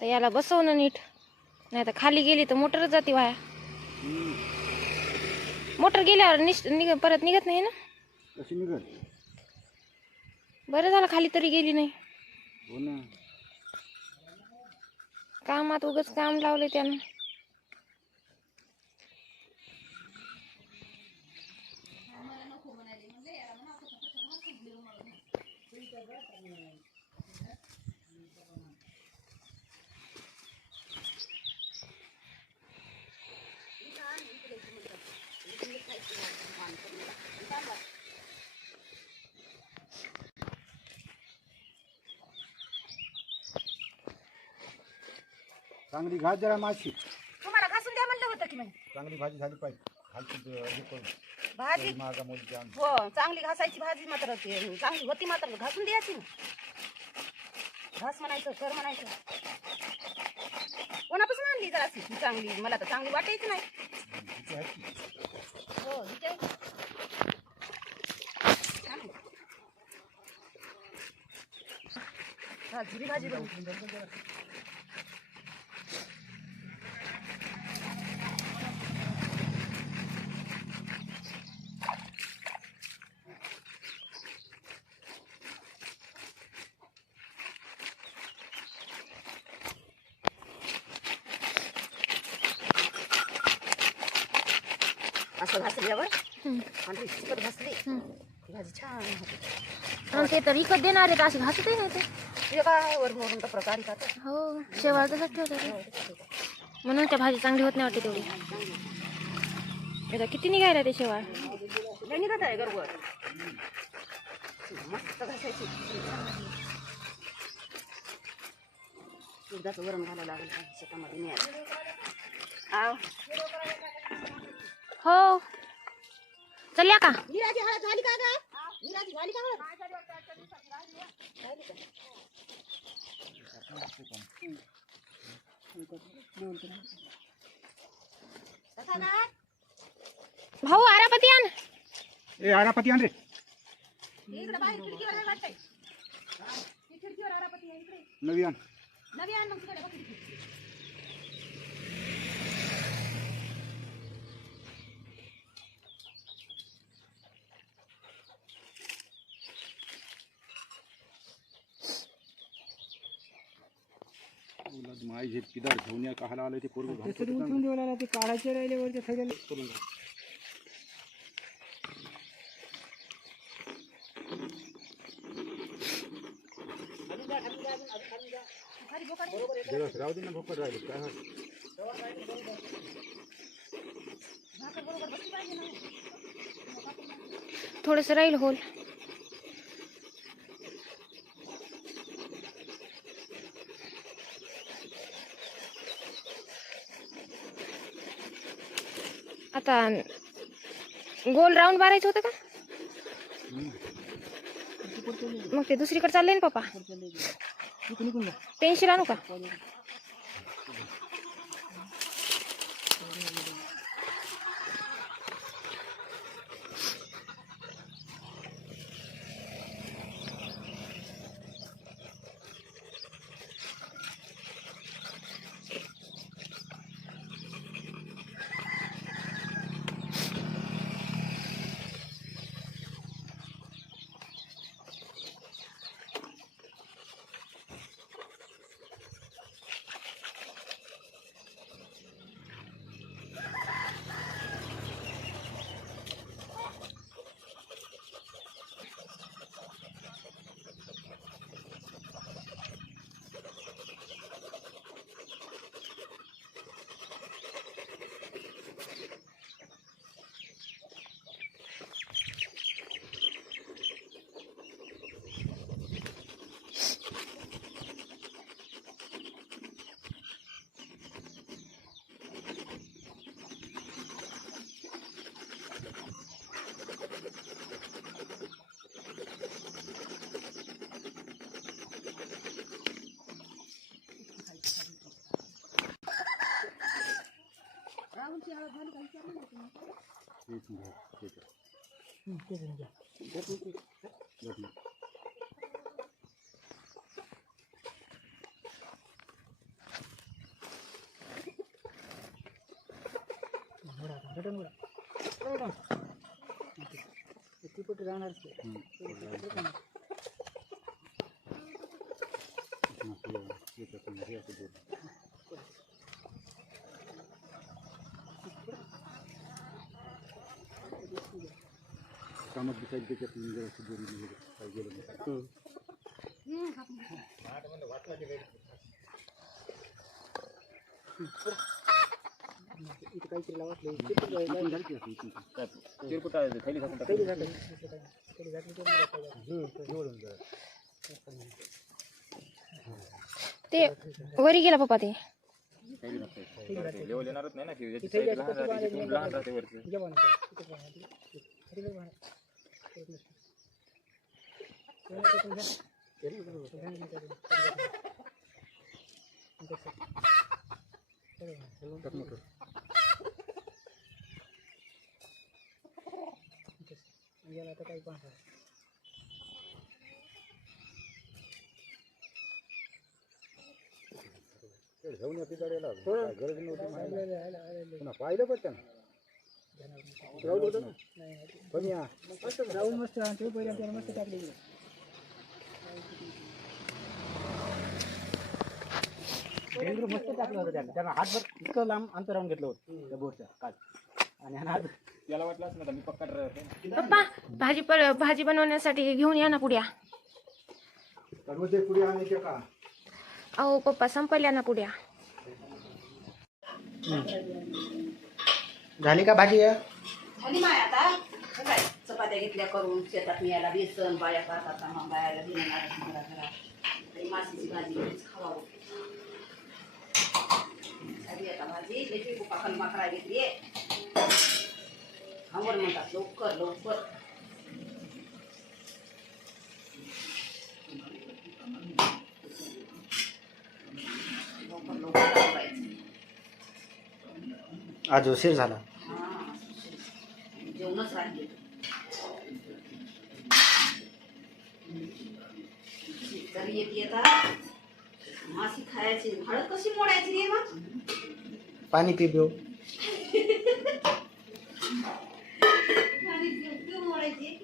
आता याला बसवणं नीट, नाही तर खाली गेली तर मोटरच जाते वाया. मोटर गेल्यावर परत निघत नाही ना. कशी निघत? बरं झालं खाली तरी गेली नाही. हो ना. कामात उगाच काम लावले त्यानं. चांगली घास जरा माशी. तुम्हाला घासून द्या म्हणलं होतं की मी. चांगली भाजी झाली पाहिजे. भाजी माझा मुलगी हो चांगली घासायची भाजी मात्र चांगली होती मात्र घासून द्यायची ना. घास म्हणायचं कर म्हणायचं. कोणापासून आणली जरा अशी चांगली? मला तर चांगली वाटायची नाही. हो इथे झुरी भाजी बनवली. असं घासल्यावर आणि तिखट घासली भाजी छान होते. आणि ते तर विकत देणार आहेत असे घासतही नाही ते. ते काय वरून वरून तर प्रकार खात. हो शेवाळ तसंच ठेवतात म्हणून त्या भाजी चांगली होत नाही वाटते तेवढी. आता किती निघायला ते शेवाळ? नाही निघत आहे गरबर मस्त घासायची. एकदाच वरण घालायला लागेल शेतामध्ये न्यायला. हो चलया का? निराची हळद झाली का ग? निराची झाली का हळद? भाऊ आरापती आण. ए आरापती आण रे. इकडे बाहेर खिडकीवर आहे वाटतंय. ही खिडकीवर आरापती आहे इकडे. नवी आण. नवी आण मग तिकडे बघ खिडकी. माय जे पिदार घेऊन या काहाला आलं ते पोरग उठून देऊन ते काढायचे राहिले वरच्या सगळ्या करून राहू दे ना भोकड राहिले काय थोडस राहील होल. आता गोल राऊंड मारायचं होतं का? मग ते दुसरीकडे चाललंय ना पप्पा. पेन्सिल आणू का? कामात दिसायला त्याच्यात जराशी दोरी वगैरे काही गेलं नाही. ते वरी गेला पप्पा ते घेऊन येते गाड्याला काय गरज नव्हती. पुन्हा पाहिलं पण त्यानं राहुल होतं ना पण या राहुल मस्त आणतो पहिले त्याला मस्त टाकले मस्त टाकलं होतं त्यांना हातभर इतकं लांब अंतरावून घेतलं होतं त्या बोरच्या काल आणि आज त्याला वाटलं असं ना मी पक्का ड्रायव्हर पप्पा भाजी बनवण्यासाठी घेऊन या ना पुड्या. सर्वचे पुढे आणायचे का अहो पप्पा संपल्या ना पुड्या. झाली का भाजी झाली माय आता काय चपात्या घेतल्या करून शेतात न्यायला बेसन बाया करतात मग बायाला दिलं घरा माशीची भाजी खावावं झाली आता भाजी लेखी पाखल माकरा घेतली आंबट म्हणतात लवकर लवकर लवकर लवकर आवरायचं. आज उशीर झाला. हा जेवणच राहिले तरी येता माशी खायची हळद कशी मोडायची रे मग पाणी पिऊ पाणी पिऊ मोडायची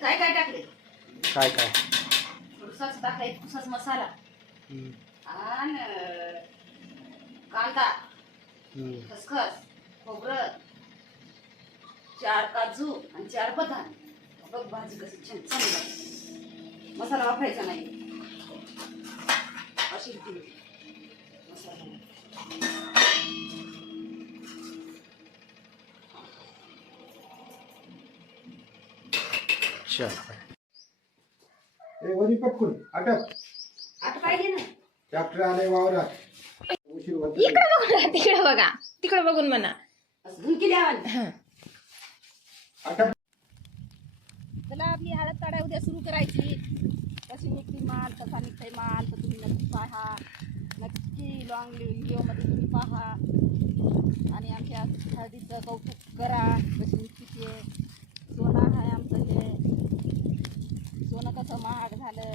काय काय टाकले काय काय पुसाच टाकलाय पुसाच मसाला आणि कांदा खसखस खोबरं 4 काजू आणि 4 बदाम बघ भाजी कशी छान छान लागते. मसाला वापरायचा नाही अशी मसाला ए वरी पटकून अटक आता पाहिजे ना ट्रॅक्टर आले वावरात उशीर होत इकडे बघून तिकडे बघा तिकडे बघून म्हणा. असं धुनकी द्यावा हं. अटक चला आपली हळद काढाय उद्या सुरू करायची. कशी निघते माल कसा निघतंय माल तर तुम्ही नक्की पहा नक्की लॉंग व्हिडिओमध्ये तुम्ही पहा आणि आमच्या हळदीचं कौतुक करा कशी निघते ते. सोनं आहे आमचं हे सोनं कसं महाग झालं.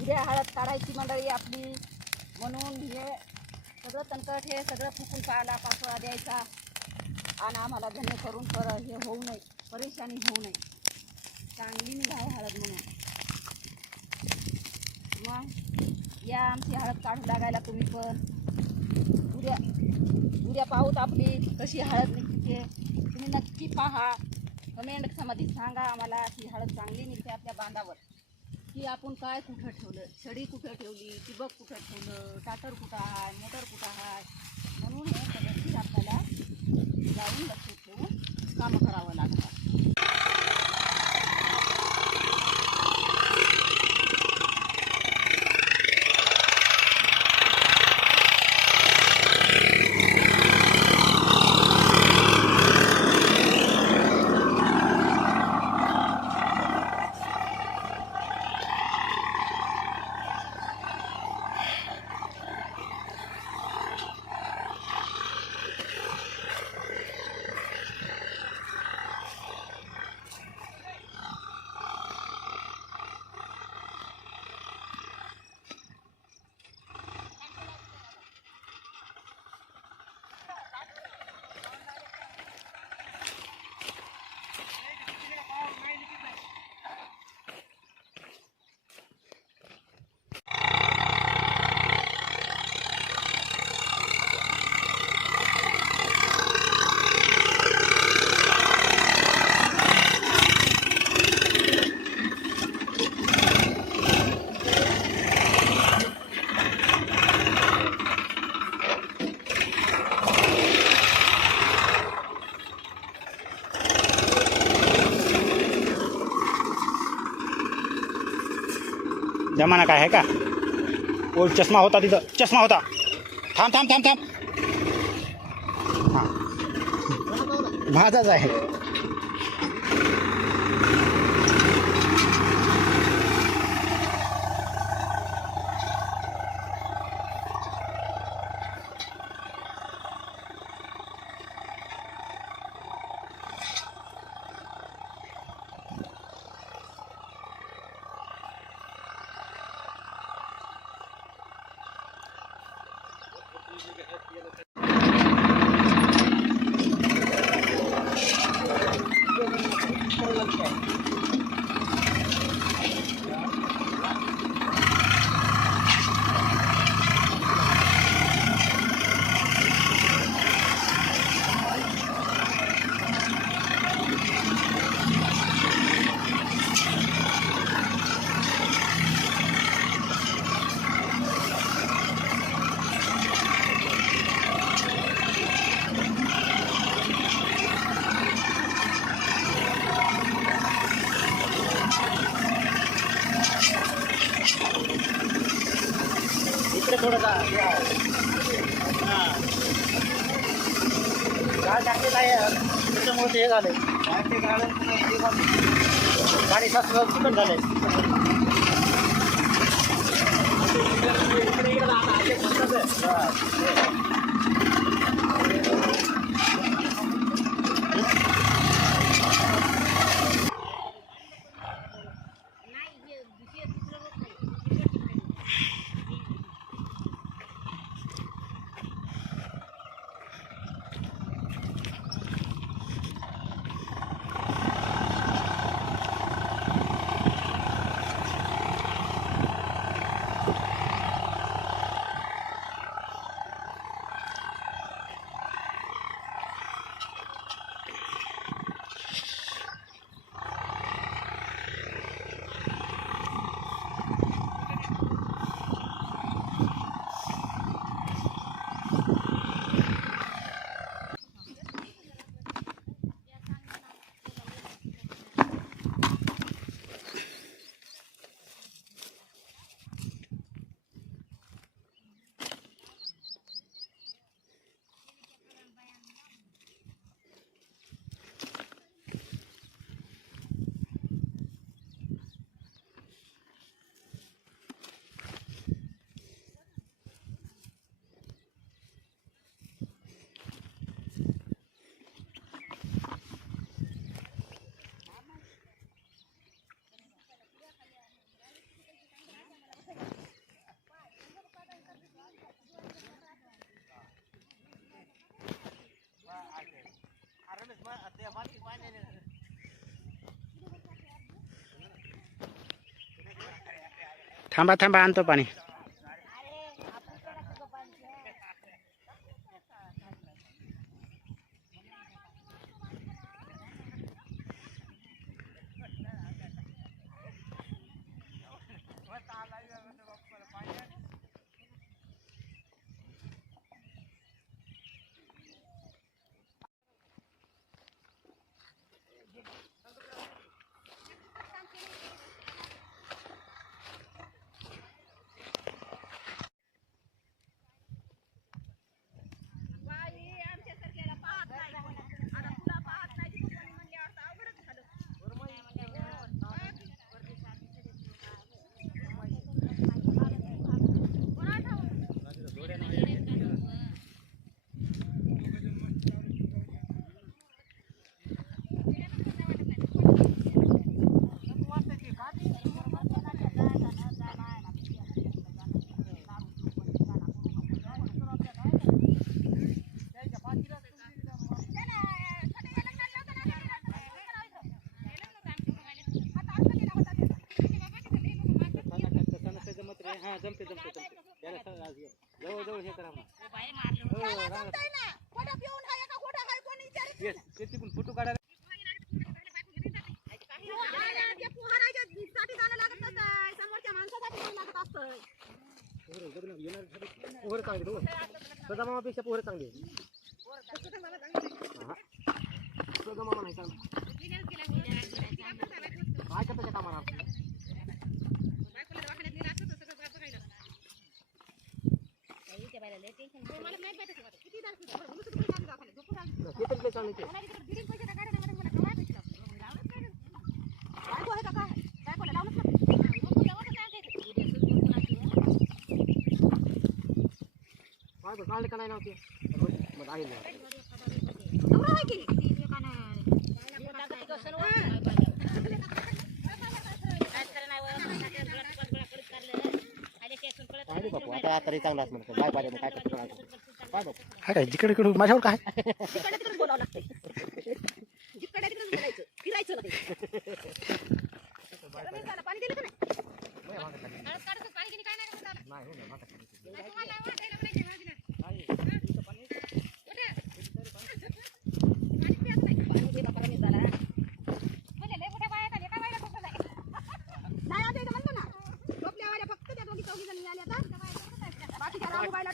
उद्या हळद काढायची मंडळी आपली म्हणून हे सगळं तणकट हे सगळं फुकून पाहायला पाचोळा द्यायचा आणि आम्हाला धने करून हे होऊ नये परेशानी होऊ नये चांगली निघाय हळद म्हणून. मग या आमची हळद काढून लागायला तुम्ही पण उद्या उद्या पाहूत आपली कशी हळद निघते तुम्ही नक्की पहा. कमेंटमध्ये सांगा आम्हाला की हळद चांगली निघते आपल्या बांधावर की आपण काय कुठं ठेवलं छडी कुठं ठेवली ठिबक कुठं ठेवलं टाटर कुठं आहे मोटर कुठं आहे म्हणून हे सगळं आपल्याला जाऊन लक्ष ठेवून कामं करावं लागतात. जमाना काय आहे का? ओ चष्मा होता तिथं, चष्मा होता. थांब थांब थांब थांब. हां माझाच आहे. इकडे थोडंसा गाळ टाकलेलं आहे त्याच्यामुळे ते हे झाले. गाडी सासू चिकन झाले. थांबा थांबा आणतो पाणी. जमते जमते जमते जवळ जवळ हे करा ते तिकडून फोटो काढायला पोहर चांगली सदा मामापेक्षा पोहर चांगली सदा मामा नाही चांगला काय करता कामाला काढले का नाही नव्हते मग आहे आता तरी चांगला म्हणतो काय पाहिजे काय काय जिकडे इकडे माझ्यावर काय तिकडे बोलावं लागतंय जिकडे तिकडे बोलायचं फिरायचं नाही पाणी दिलं का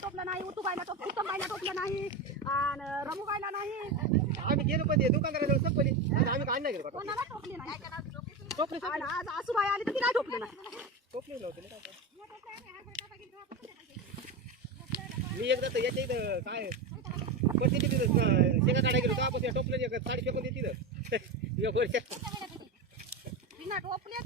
टोपलं नाही उतुबाईला उत्तमबाईला टोपलं नाही आणि रमुबाईला नाही आम्ही गेलो पण दुकानदाराला संपली आम्ही काय नाही गेलो कोणाला टोपले नाही आणि आज आसूबाई आली तर तिला टोपलं नाही टोपले नव्हते मी एकदा तर याच्या इथं काय पण तिथे शेंगा काढायला गेलो आपण त्या टोपलं साडी फेकून देते तिथं एक वर्ष तिला टोपल्या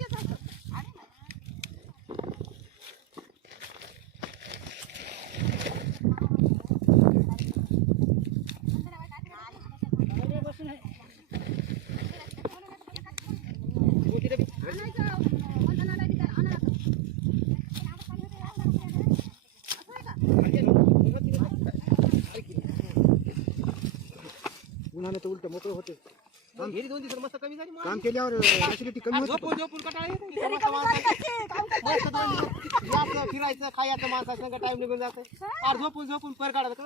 उन्हाने तर उलट मोकळं होते गेली 2 दिवस मस्त कमी झाली काम केल्यावर ऍसिडिटी कमी होते झोपून झोपून कटाळा येतो फिरायचं खायचं माणसा संग टाइम निघून जातं फार झोपून झोपून पर काढायचं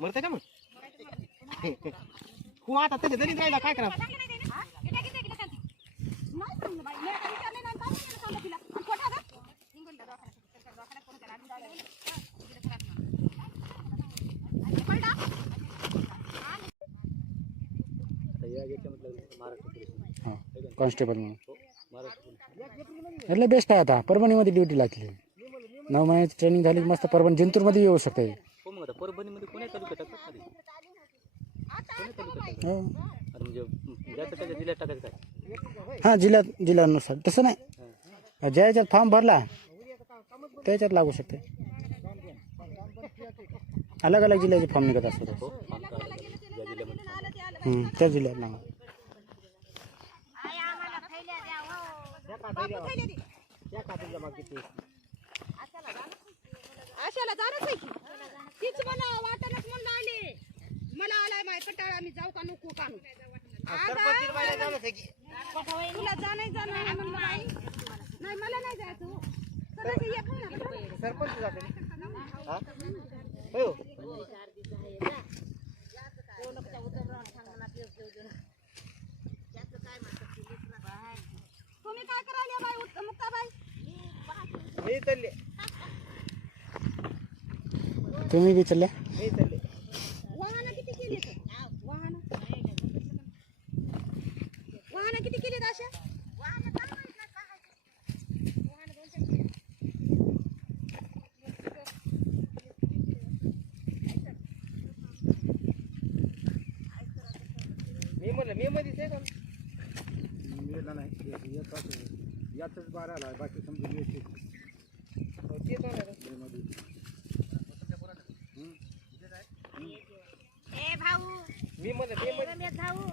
मरते का मग कुवा आता त्याच्या दरीत राहिला काय करा कॉन्स्टेबल म्हणून यातलं बेस्ट आहे आता परभणीमध्ये ड्युटी लागली 9 महिन्याची ट्रेनिंग झाली मस्त परभणी जिंतूरमध्ये येऊ शकते परभणीमध्ये कोण्या तालुक्यात हां जिल्ह्यानुसार तसं नाही ज्या याच्यात फॉर्म भरला त्याच्यात लागू शकते अलग अलग जिल्ह्याचे फॉर्म निघत असतात त्या जिल्ह्यात ना आशाला जाणच आहे की तीच मला वाटणच म्हणून आले मला आलाय माय कटाळा मी जाऊ का नको कानू तुला जाणार म्हणलं नाही मला नाही जायचं सरपंच जाते तुम्ही काय करायला बाई मुक्ताबाई मी चालले तुम्ही बी चालल्या मी चालले वाहन किती केली वाहन किती केली अशा मी म्हणलं मी मध्येच आहे का गेला नाही यातच 12 आला बाकी समजून येते ए भाऊ मी मध्ये भाऊ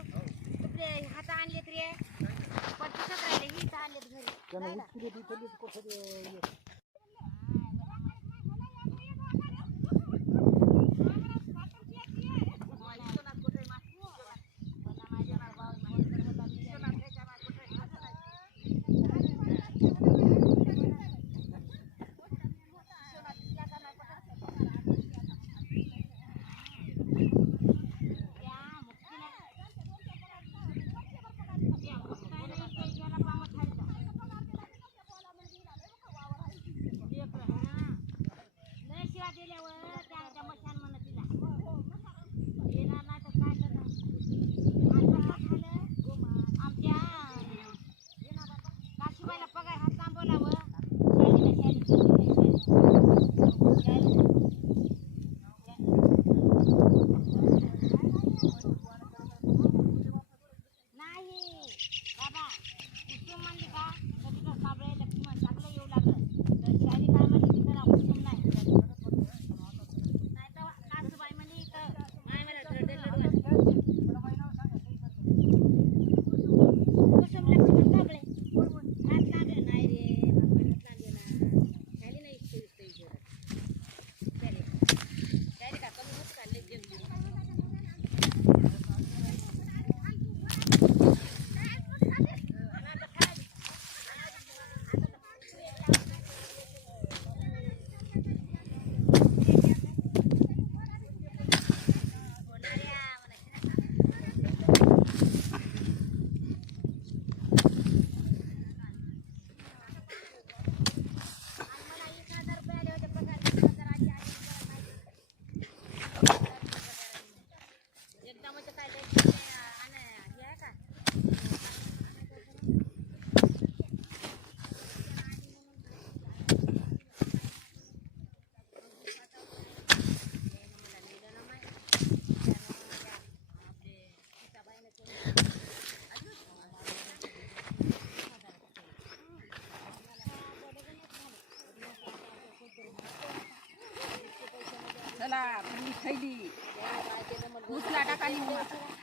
तुझे हात आणलेत रे 25 राहिले ही आणलेत घरी त्यांना उचकून उचलली कुठं चला तुम्ही खैली उचला टाका निघून आता